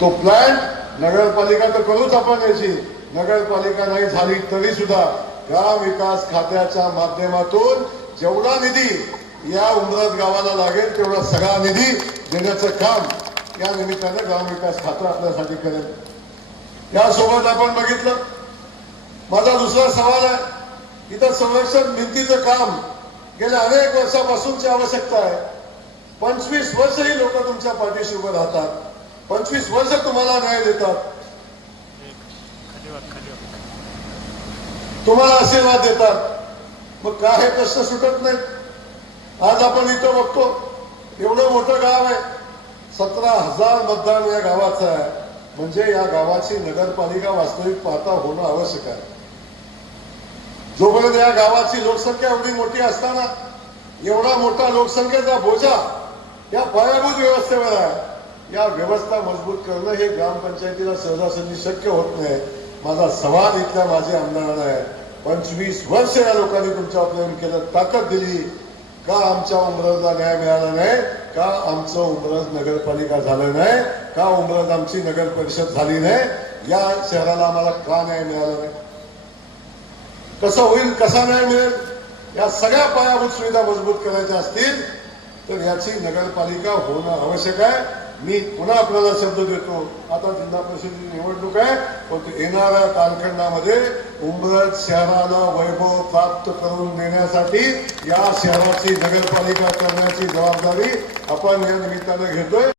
तो प्लॅन नगरपालिका तर करूच आपण याची. नगरपालिका नाही झाली तरी सुद्धा ग्राम विकास खात्याच्या माध्यमातून जेवढा निधी या उमरत गावाला लागेल तेवढा सगळा निधी देण्याचं काम या निमित्तानं ग्राम विकास खातं आपल्यासाठी करेल. यासोबत आपण बघितलं, माझा दुसरा सवाल आहे, इथं संरक्षण भिंतीचं काम गेल्या अनेक वर्षापासूनची आवश्यकता आहे. 25 वर्ष ही लोक तुमच्या पाठीशी उभं राहतात, 25 वर्ष तुम्हाला न्याय देतात, तुम्हाला आशीर्वाद देतात, मग का हे प्रश्न सुटत नाहीत? आज आपण इथं बघतो, एवढं मोठं गाव आहे, 17,000 मतदान या गावाचं आहे. म्हणजे या गावाची नगरपालिका वास्तविक पाहता होणं आवश्यक आहे. जोपर्यंत या गावाची लोकसंख्या एवढी मोठी असताना एवढा मोठा लोकसंख्येचा बोजा या पायाभूत व्यवस्थेवर आहे. या व्यवस्था मजबूत करणं हे ग्रामपंचायतीला सहजासहजी शक्य होत नाही. माझा सवाल इथल्या माझ्या आमदारांना आहे, 25 वर्ष या लोकांनी तुमच्यावर प्रेम केलं, ताकद दिली, का आमच्या उमरजला न्याय मिळाला नाही? का आमचं उमरज नगरपालिका झालं नाही? का उमरज आमची नगर परिषद झाली नाही? या शहराला आम्हाला का न्याय मिळाला नाही? कसं होईल, कसा न्याय मिळेल? या सगळ्या पायाभूत सुविधा मजबूत करायच्या असतील तर याची नगरपालिका होणं आवश्यक आहे. मी पुन्हा आपल्याला शब्द देतो, आता जिल्हा परिषदेची निवडणूक आहे, पण येणाऱ्या कालखंडामध्ये उमरज शहराला वैभव प्राप्त करून देण्यासाठी या शहराची नगरपालिका करण्याची जबाबदारी आपण या निमित्तानं घेतोय.